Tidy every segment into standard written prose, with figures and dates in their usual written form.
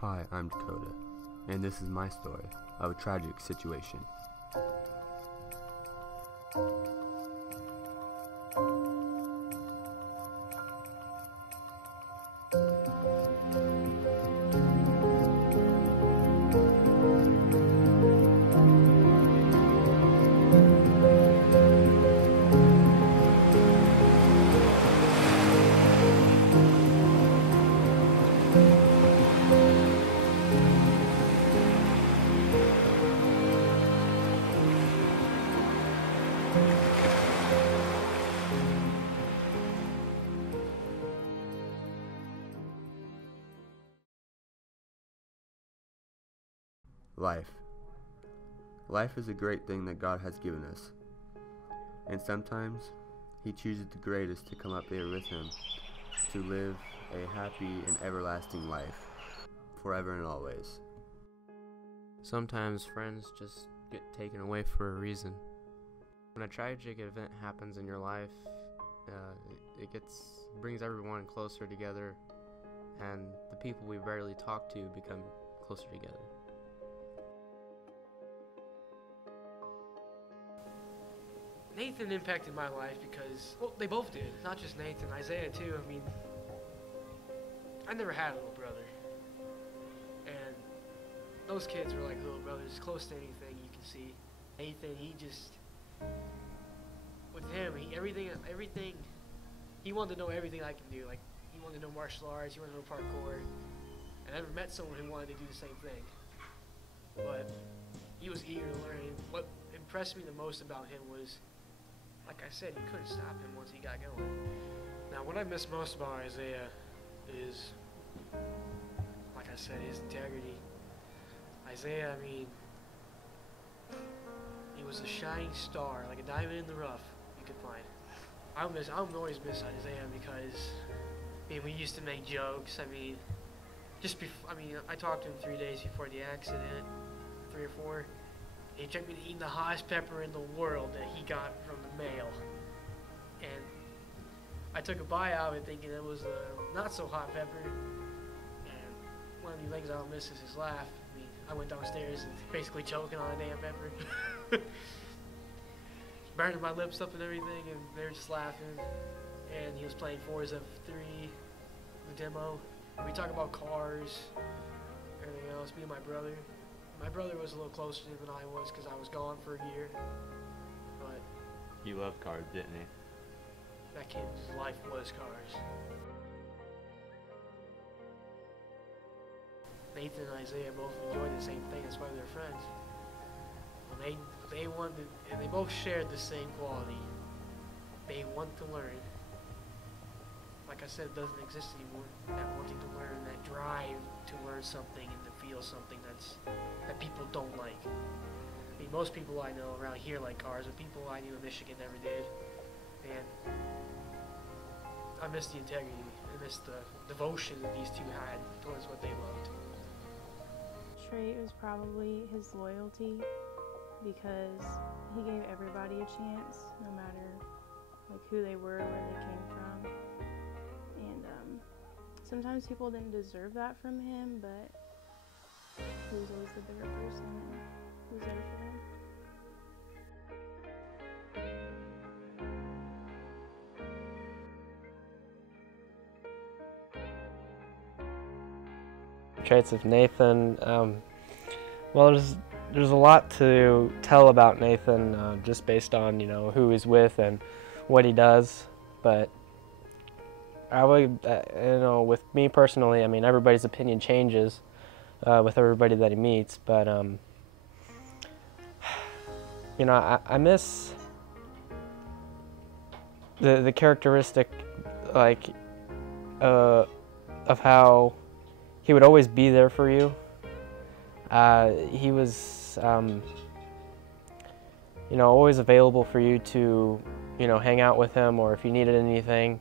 Hi, I'm Dakota, and this is my story of a tragic situation. Life. Life is a great thing that God has given us. And sometimes He chooses the greatest to come up here with Him to live a happy and everlasting life, forever and always. Sometimes friends just get taken away for a reason. When a tragic event happens in your life, it brings everyone closer together, and the people we rarely talk to become closer together. Nathan impacted my life because, well, they both did. Not just Nathan, Isaiah too. I mean, I never had a little brother. And those kids were like little brothers, close to anything you can see. Nathan, with him, everything, he wanted to know everything I can do. Like, he wanted to know martial arts, he wanted to know parkour. And I never met someone who wanted to do the same thing. But he was eager to learn. And what impressed me the most about him was, like I said, you couldn't stop him once he got going. Now, what I miss most about Isaiah is, like I said, his integrity. Isaiah, I mean, he was a shining star, like a diamond in the rough you could find. I'll always miss Isaiah because, I mean, we used to make jokes. I mean, I talked to him 3 days before the accident, 3 or 4. He took me to eat the hottest pepper in the world that he got from the mail. And I took a bite out of it thinking it was a not so hot pepper. And one of the things I'll miss is his laugh. I mean, I went downstairs and basically choking on a damn pepper. Burning my lips up and everything, and they were just laughing. And he was playing Forza 3, the demo. And we talk about cars, everything else, me and my brother. My brother was a little closer to him than I was because I was gone for a year. But he loved cars, didn't he? that kid's life was cars. Nathan and Isaiah both enjoyed the same thing. That's why they're friends. When they wanted, and they both shared the same quality. They want to learn. Like I said, it doesn't exist anymore. That wanting to learn, that drive to learn something and to feel something that people don't like. I mean, most people I know around here like cars, but people I knew in Michigan never did. And I miss the integrity. I miss the devotion that these two had towards what they loved. Trait was probably his loyalty, because he gave everybody a chance, no matter like who they were, where they came from. And sometimes people didn't deserve that from him, but he was always the bigger person and he was there for them. Traits of Nathan. Well, there's a lot to tell about Nathan, just based on who he's with and what he does. But I would, with me personally, I mean, everybody's opinion changes with everybody that he meets. But I miss the characteristic, like, of how he would always be there for you. He was, always available for you to, hang out with him, or if you needed anything,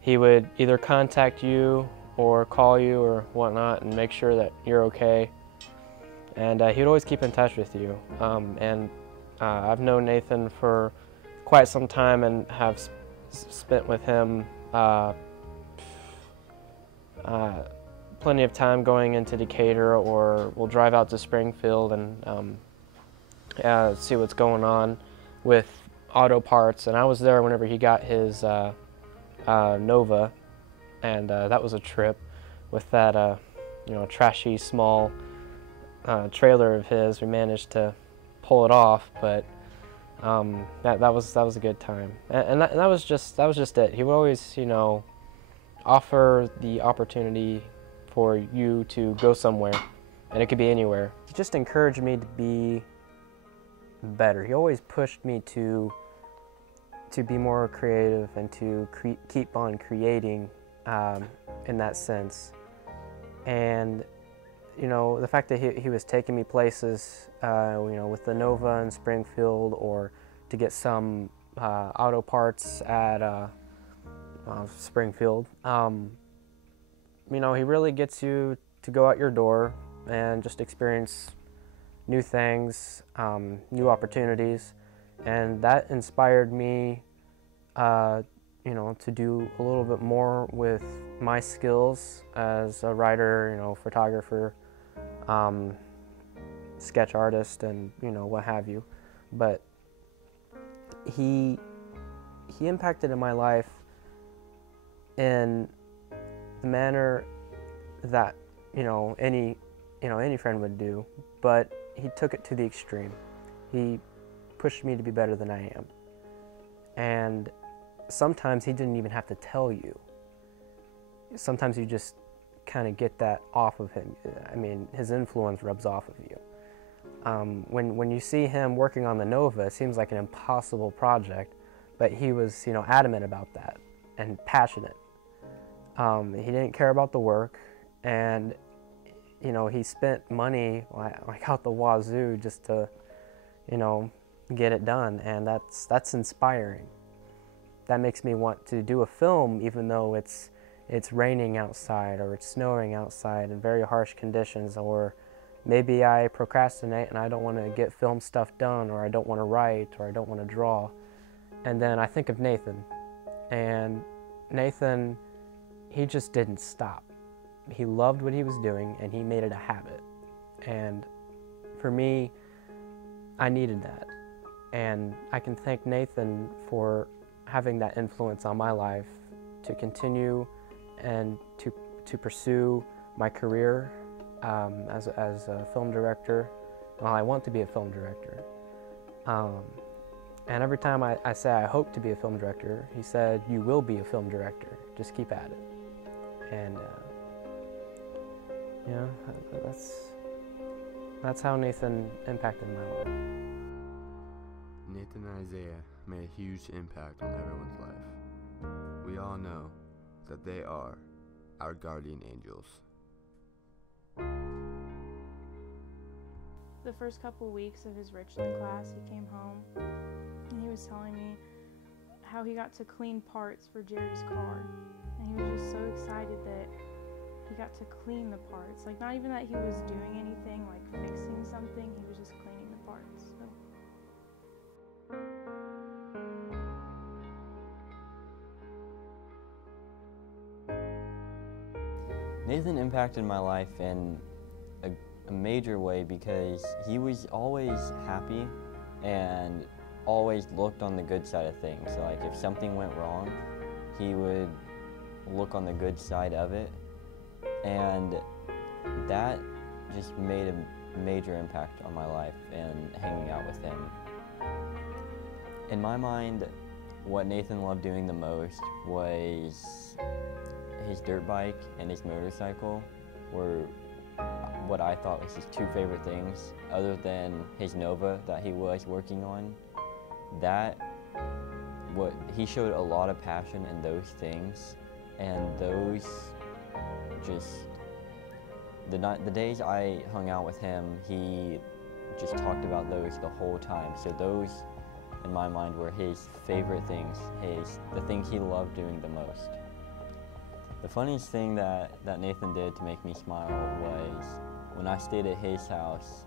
he would either contact you or call you or whatnot and make sure that you're okay. And he'd always keep in touch with you. I've known Nathan for quite some time and have spent with him plenty of time going into Decatur, or we'll drive out to Springfield and see what's going on with auto parts. And I was there whenever he got his Nova, and that was a trip with that trashy small trailer of his. We managed to pull it off, but that was a good time. And that was just it. He would always offer the opportunity for you to go somewhere, and it could be anywhere. He just encouraged me to be better. He always pushed me to be more creative and to keep on creating in that sense. And the fact that he was taking me places, with the Nova in Springfield, or to get some auto parts at Springfield. He really gets you to go out your door and just experience new things, new opportunities, and that inspired me, to do a little bit more with my skills as a writer, photographer, sketch artist, and what have you. But he impacted in my life in the manner that any friend would do, but he took it to the extreme. He pushed me to be better than I am, and sometimes he didn't even have to tell you. Sometimes you just kind of get that off of him. I mean, his influence rubs off of you. When you see him working on the Nova, it seems like an impossible project, but he was adamant about that and passionate. He didn't care about the work, and he spent money like out the wazoo just to get it done, and that's inspiring. That makes me want to do a film even though it's raining outside, or it's snowing outside in very harsh conditions, or maybe I procrastinate and I don't want to get film stuff done, or I don't want to write, or I don't want to draw. And then I think of Nathan, and Nathan, he just didn't stop. He loved what he was doing, and he made it a habit. And for me, I needed that. And I can thank Nathan for having that influence on my life to continue and to pursue my career as a film director. Well, I want to be a film director. And every time I say I hope to be a film director, he said, "You will be a film director. Just keep at it." And that's how Nathan impacted my life. Nathan and Isaiah made a huge impact on everyone's life. We all know that they are our guardian angels. The first couple weeks of his Richland class, he came home and he was telling me how he got to clean parts for Jerry's car. And he was just so excited that he got to clean the parts. Like, not even that he was doing anything, like fixing something, he was just cleaning the parts. Nathan impacted my life in a major way because he was always happy and always looked on the good side of things. So, like, if something went wrong, he would look on the good side of it, and that just made a major impact on my life and hanging out with him. In my mind, what Nathan loved doing the most was his dirt bike and his motorcycle were what I thought was his two favorite things, other than his Nova that he was working on. He showed a lot of passion in those things, and those just, the days I hung out with him, he just talked about those the whole time. So those, in my mind, were his favorite things, the things he loved doing the most. The funniest thing that Nathan did to make me smile was when I stayed at his house.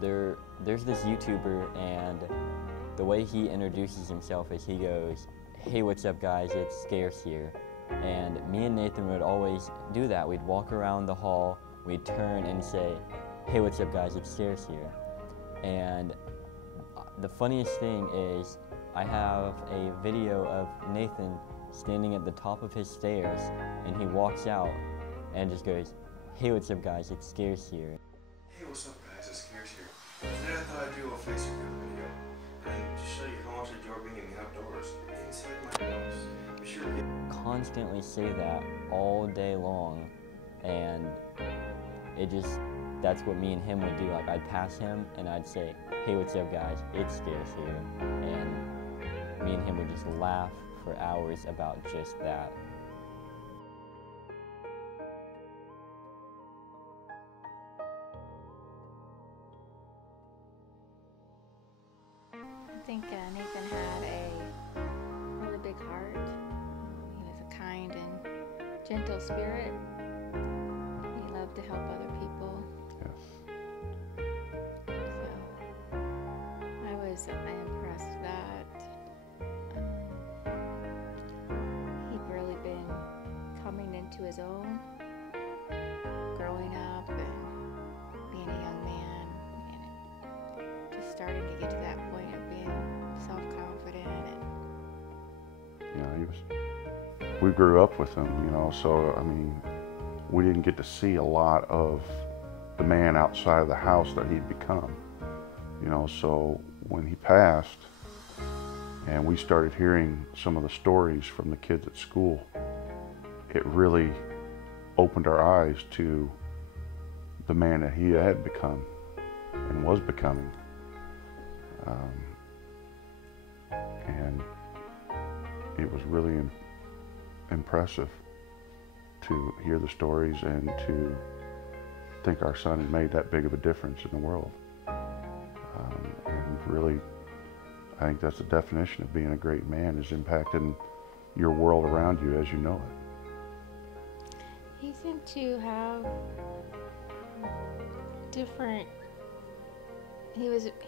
There's this YouTuber, and the way he introduces himself is he goes, "Hey, what's up guys, it's Scarce here." And me and Nathan would always do that. We'd walk around the hall, we'd turn and say, "Hey, what's up guys, it's Stairs here." And the funniest thing is I have a video of Nathan standing at the top of his stairs, and he walks out and just goes, "Hey, what's up guys, it's Stairs here." Hey, what's up guys, it's Stairs here. Today I thought I'd do a Facebook video and just show you how much I enjoy being in the outdoors inside my house. Be sure to get Constantly say that all day long, and that's what me and him would do. Like, I'd pass him and I'd say, "Hey, what's up guys, it's Stairs here." And me and him would just laugh for hours about just that. I think Nathan had a really big heart. He was a kind and gentle spirit. He loved to help other people. Yes. So I was impressed that he'd really been coming into his own, growing up and being a young man, and just starting to get to that point of being self-confident. We grew up with him, so I mean, we didn't get to see a lot of the man outside of the house that he'd become, so when he passed and we started hearing some of the stories from the kids at school, it really opened our eyes to the man that he had become and was becoming. And it was really impressive to hear the stories and to think our son had made that big of a difference in the world. And really, I think that's the definition of being a great man, is impacting your world around you as you know it. He seemed to have different, he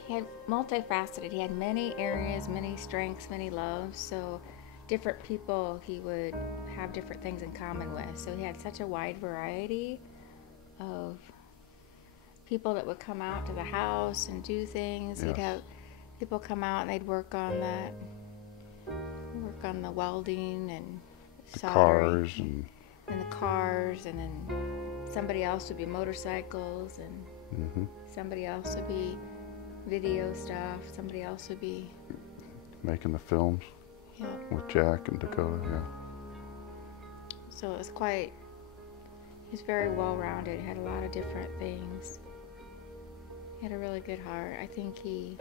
had multifaceted. He had many areas, many strengths, many loves. So different people he would have different things in common with. So he had such a wide variety of people that would come out to the house and do things. Yes. He'd have people come out and they'd work on the welding and The soldering. cars And the cars, and then somebody else would be motorcycles, and somebody else would be video stuff, somebody else would be, making the films yeah. with Jack and Dakota, yeah. So it was he was very well-rounded, had a lot of different things. He had a really good heart. I think he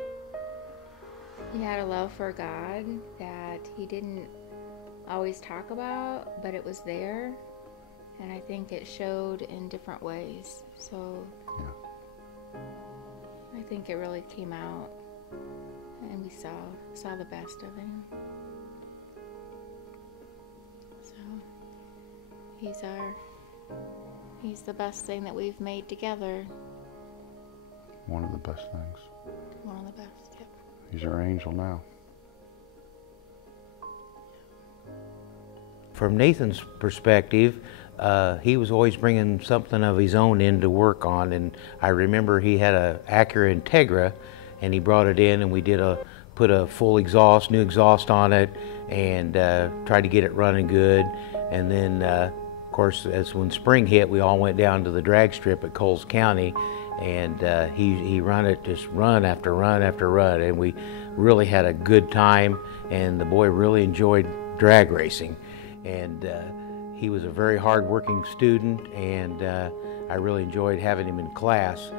had a love for God that he didn't always talk about, but it was there, and I think it showed in different ways. So Yeah. I think it really came out, and we saw the best of him. So he's the best thing that we've made together. One of the best things. One of the best, yep. He's our angel now. From Nathan's perspective, he was always bringing something of his own in to work on, and I remember he had a Acura Integra, and he brought it in, and we put a full exhaust, new exhaust on it, and tried to get it running good. And then, of course, when spring hit, we all went down to the drag strip at Coles County, and he run it just run after run after run, and we really had a good time, and the boy really enjoyed drag racing. And he was a very hard-working student, and I really enjoyed having him in class.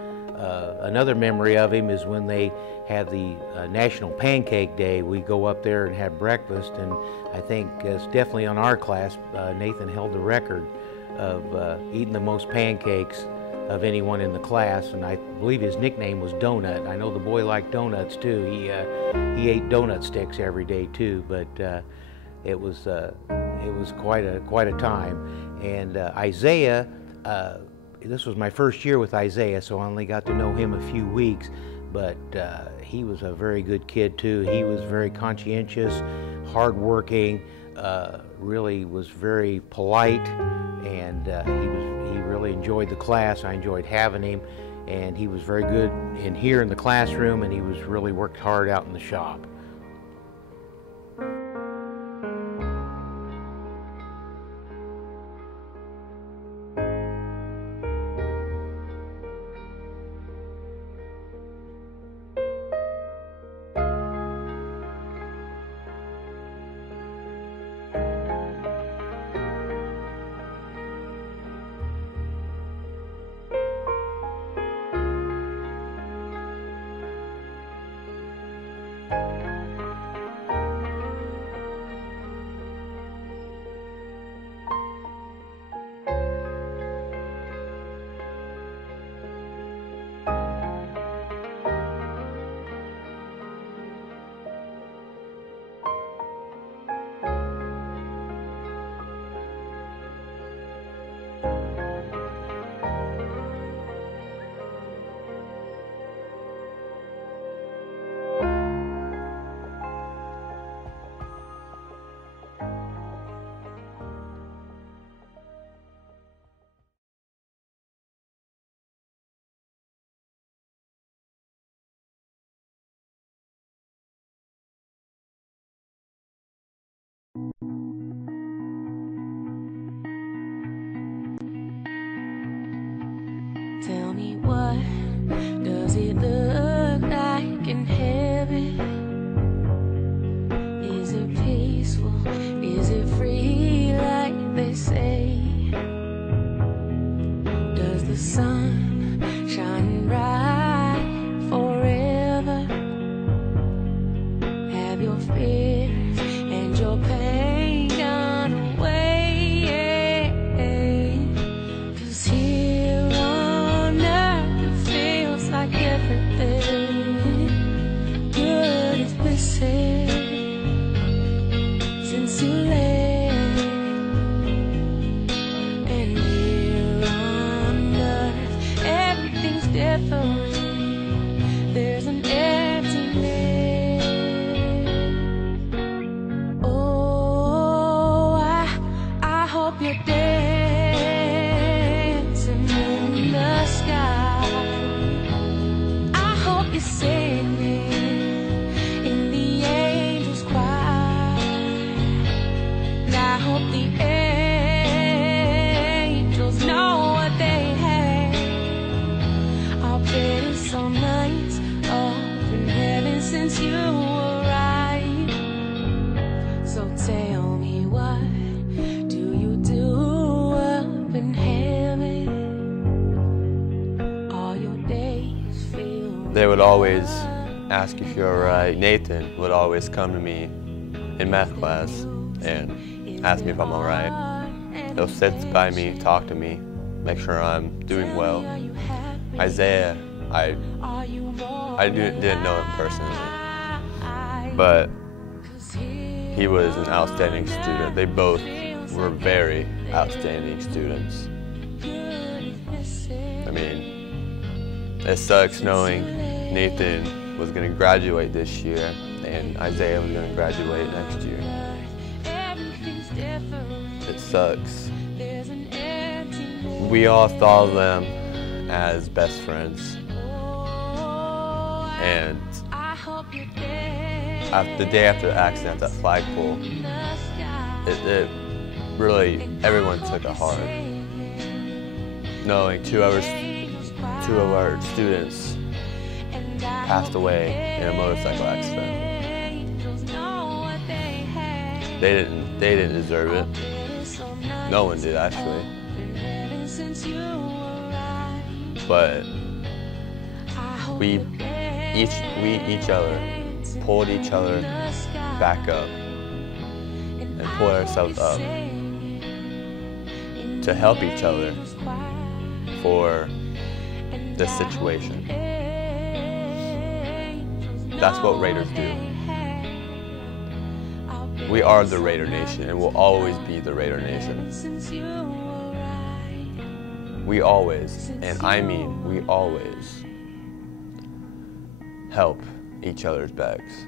Another memory of him is when they had the National Pancake Day. We go up there and have breakfast, and I think it's definitely on our class, Nathan held the record of eating the most pancakes of anyone in the class, and I believe his nickname was Donut. I know the boy liked donuts too. He ate donut sticks every day too, but it was quite a time. And Isaiah, this was my first year with Isaiah, so I only got to know him a few weeks, but he was a very good kid too. He was very conscientious, hardworking, really was very polite, and he really enjoyed the class. I enjoyed having him, and he was very good in here in the classroom, and he was really worked hard out in the shop. Tell me, what does it look like in heaven? Is it peaceful? Is it free like they say? Does the sun shine bright forever? Have your fears and your pain gone away? 'Cause here on earth it feels like everything good is missing since you left. And here on earth everything's different. There's an emptiness. Oh, I hope you're dancing in the sky. I hope you're singing in the angels' choir. And I hope the angels know what they have. I've been so nice up in heaven since you arrived. So tell me, what do you do up in heaven? All your days feel. They would always ask if you're alright. Nathan would always come to me in math class and ask me if I'm alright. He'll sit by me, talk to me, make sure I'm doing well. Isaiah, I didn't know him personally, but he was an outstanding student. They both were very outstanding students. I mean, it sucks knowing Nathan was going to graduate this year and Isaiah was going to graduate next year. It sucks. We all thought of them as best friends. And the day after the accident at that flagpole, it really, everyone took it hard. Knowing two of our students passed away in a motorcycle accident. They didn't deserve it. No one did, actually. But we each other pulled each other back up and pulled ourselves up to help each other for this situation. That's what Raiders do. We are the Raider Nation and will always be the Raider Nation. We always, and I mean we always, help each other's backs.